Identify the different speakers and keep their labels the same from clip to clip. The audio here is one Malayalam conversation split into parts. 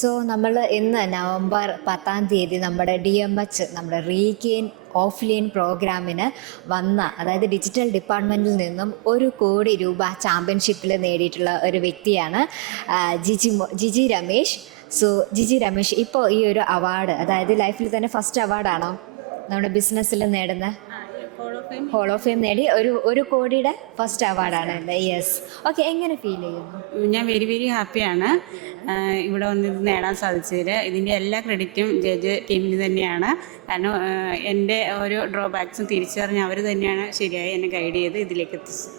Speaker 1: സോ നമ്മൾ ഇന്ന് നവംബർ പത്താം തീയതി നമ്മുടെ ഡി എം എച്ച് നമ്മുടെ റീഗെയിൻ ഓഫ്ലൈൻ പ്രോഗ്രാമിന് വന്ന അതായത് ഡിജിറ്റൽ ഡിപ്പാർട്ട്മെന്റിൽ നിന്നും ഒരു കോടി രൂപ ചാമ്പ്യൻഷിപ്പിൽ നേടിയിട്ടുള്ള ഒരു വ്യക്തിയാണ് ജിജി ജിജി രമേശ്. സോ ജിജി രമേശ് ഇപ്പോൾ ഈ ഒരു അവാർഡ് അതായത് ലൈഫിൽ തന്നെ ഫസ്റ്റ് അവാർഡാണോ? നമ്മുടെ ബിസിനസ്സിൽ നേടുന്ന ഹോൾ ഓഫ് ഫെയിം നേടി ഒരു ഒരു കോടിയുടെ ഫസ്റ്റ് അവാർഡാണ് യെസ് ഓക്കെ എങ്ങനെ ഫീൽ ചെയ്യുന്നു?
Speaker 2: ഞാൻ വെരി വെരി ഹാപ്പിയാണ് ഇവിടെ വന്ന് ഇത് നേടാൻ സാധിച്ചതിൽ ഇതിന്റെ എല്ലാ ക്രെഡിറ്റും ജഡ്ജ് ടീമിന് തന്നെയാണ്. കാരണം എന്റെ ഓരോ ഡ്രോബാക്സും തിരിച്ചറിഞ്ഞ് അവർ തന്നെയാണ് ശരിയായി എന്നെ ഗൈഡ് ചെയ്ത് ഇതിലേക്ക് എത്തിച്ചത്.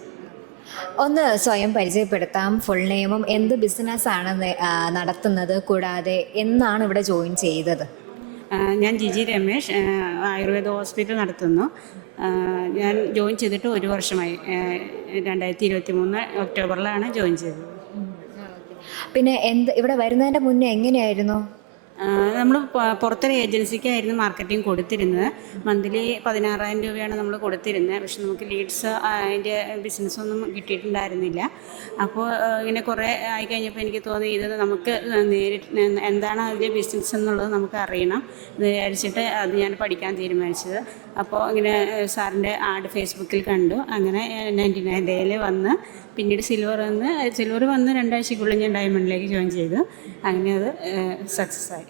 Speaker 1: ഒന്ന് സ്വയം പരിചയപ്പെടുത്താം. ഫുൾ നെയിമും എന്ത് ബിസിനസ്സാണ് ആണ് നടത്തുന്നത് കൂടാതെ എന്നാണ് ഇവിടെ ജോയിൻ ചെയ്തത്?
Speaker 2: ഞാൻ ജിജി രമേഷ് ആയുർവേദ ഹോസ്പിറ്റൽ നടത്തുന്നു. ഞാൻ ജോയിൻ ചെയ്തിട്ട് ഒരു വർഷമായി. രണ്ടായിരത്തി ഇരുപത്തി മൂന്ന് ഒക്ടോബറിലാണ് ജോയിൻ ചെയ്തത്.
Speaker 1: പിന്നെ എന്ത് ഇവിടെ വരുന്നതിന്റെ മുന്നേ എങ്ങനെയായിരുന്നു?
Speaker 2: നമ്മൾ പുറത്തൊരു ഏജൻസിക്കായിരുന്നു മാർക്കറ്റിംഗ് കൊടുത്തിരുന്നത്. മന്ത്ലി പതിനാറായിരം രൂപയാണ് നമ്മൾ കൊടുത്തിരുന്നത്. പക്ഷെ നമുക്ക് ലീഡ്സ് അതിന്റെ ബിസിനസ്സൊന്നും കിട്ടിയിട്ടുണ്ടായിരുന്നില്ല. അപ്പോൾ ഇങ്ങനെ കുറേ ആയി കഴിഞ്ഞപ്പോൾ എനിക്ക് തോന്നി ഇത് നമുക്ക് നേരിട്ട് എന്താണ് അതിന്റെ ബിസിനസ് എന്നുള്ളത് നമുക്ക് അറിയണം. വിചാരിച്ചിട്ട് അത് ഞാൻ പഠിക്കാൻ തീരുമാനിച്ചത്. അപ്പോൾ ഇങ്ങനെ സാറിന്റെ ആഡ് ഫേസ്ബുക്കിൽ കണ്ടു. അങ്ങനെ നയന്റി നയൻ ഡേയിൽ വന്ന് പിന്നീട് സിൽവർ വന്ന് സിൽവർ വന്ന് രണ്ടാഴ്ചക്കുള്ളിൽ ഞാൻ ഡയമണ്ടിലേക്ക് ജോയിൻ ചെയ്തു. അങ്ങനെ അത് സക്സസ് ആയി.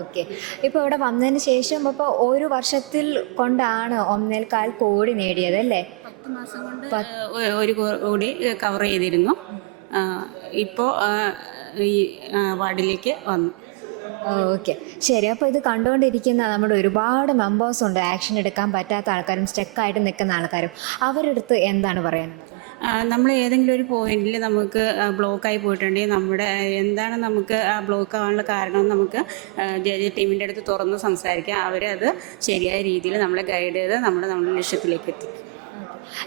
Speaker 1: ഓക്കെ. ഇപ്പോൾ ഇവിടെ വന്നതിന് ശേഷം അപ്പോൾ ഒരു വർഷത്തിൽ കൊണ്ടാണ് ഒന്നേൽക്കാൽ കോടി നേടിയത് അല്ലേ?
Speaker 2: പത്ത് മാസം കൊണ്ട് ഒരു കോടി കവർ ചെയ്തിരുന്നു. ഇപ്പോൾ ഈ വാർഡിലേക്ക് വന്നു.
Speaker 1: ഓക്കെ. ശരി അപ്പോൾ ഇത് കണ്ടുകൊണ്ടിരിക്കുന്ന നമ്മുടെ ഒരുപാട് മെമ്പേഴ്സ് ഉണ്ട്. ആക്ഷൻ എടുക്കാൻ പറ്റാത്ത ആൾക്കാരും സ്റ്റക്കായിട്ട് നിൽക്കുന്ന ആൾക്കാരും. അവരുടെ അടുത്ത് എന്താണ് പറയാനുള്ളത്?
Speaker 2: നമ്മൾ ഏതെങ്കിലും ഒരു പോയിന്റിൽ നമുക്ക് ബ്ലോക്കായി പോയിട്ടുണ്ടെങ്കിൽ നമ്മുടെ എന്താണ് നമുക്ക് ആ ബ്ലോക്ക് ആവാനുള്ള കാരണം നമുക്ക് ടീമിന്റെ അടുത്ത് തുറന്ന് സംസാരിക്കാം. അവരത് ശരിയായ രീതിയിൽ നമ്മളെ ഗൈഡ് ചെയ്ത് നമ്മൾ നമ്മുടെ ലക്ഷ്യത്തിലേക്ക് എത്തിക്കും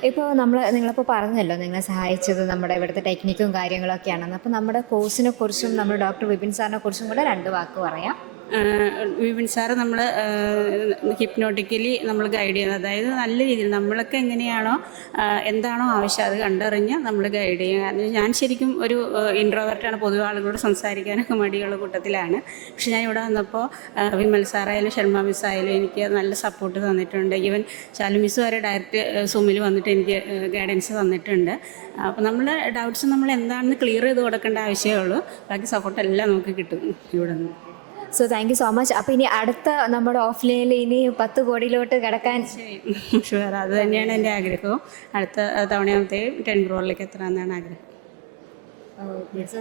Speaker 1: ഇപ്പോൾ നമ്മൾ നിങ്ങളിപ്പോൾ പറഞ്ഞല്ലോ നിങ്ങളെ സഹായിച്ചത് നമ്മുടെ ഇവിടുത്തെ ടെക്നിക്കും കാര്യങ്ങളൊക്കെയാണെന്ന്. അപ്പോൾ നമ്മുടെ കോഴ്സിനെ കുറിച്ചും നമ്മുടെ ഡോക്ടർ വിപിൻ സാറിനെ കുറിച്ചും കൂടെ രണ്ട് വാക്ക് പറയാം.
Speaker 2: വിപിൻ സാറ് നമ്മൾ ഹിപ്നോട്ടിക്കലി നമ്മൾ ഗൈഡ് ചെയ്യുന്നത്. അതായത് നല്ല രീതിയിൽ നമ്മളൊക്കെ എങ്ങനെയാണോ എന്താണോ ആവശ്യം അത് കണ്ടറിഞ്ഞ് നമ്മൾ ഗൈഡ് ചെയ്യുക. ഞാൻ ശരിക്കും ഒരു ഇൻട്രോവേർട്ടാണ് പൊതുവെ ആളുകളോട് സംസാരിക്കാനൊക്കെ മടിയുള്ള കൂട്ടത്തിലാണ്. പക്ഷെ ഞാൻ ഇവിടെ വന്നപ്പോൾ വിമൽ സാറായാലും ശർമ്മ മിസ് ആയാലും എനിക്ക് നല്ല സപ്പോർട്ട് തന്നിട്ടുണ്ട്. ഈവൻ ശാലു മിസ് വരെ ഡയറക്റ്റ് സൂമിൽ വന്നിട്ട് എനിക്ക് ഗൈഡൻസ് തന്നിട്ടുണ്ട്. അപ്പോൾ നമ്മൾ ഡൗട്ട്സ് നമ്മൾ എന്താണെന്ന് ക്ലിയർ ചെയ്ത് കൊടുക്കേണ്ട ആവശ്യമേ ഉള്ളൂ. ബാക്കി സപ്പോർട്ട് എല്ലാം നമുക്ക് കിട്ടും ഇവിടെ നിന്ന്
Speaker 1: so thank you so much അപ്പോൾ ഇനി അടുത്ത നമ്മുടെ ഓഫ്ലൈനിൽ ഇനി പത്ത് കോടിയിലോട്ട് കിടക്കാൻ
Speaker 2: ഷുവർ അത് തന്നെയാണ് എന്റെ ആഗ്രഹവും. അടുത്ത തവണയാമത്തേക്കും ടെൻ ക്രോറിലേക്ക് എത്തണമെന്നാണ് ആഗ്രഹം.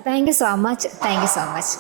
Speaker 1: Thank you so much thank you so much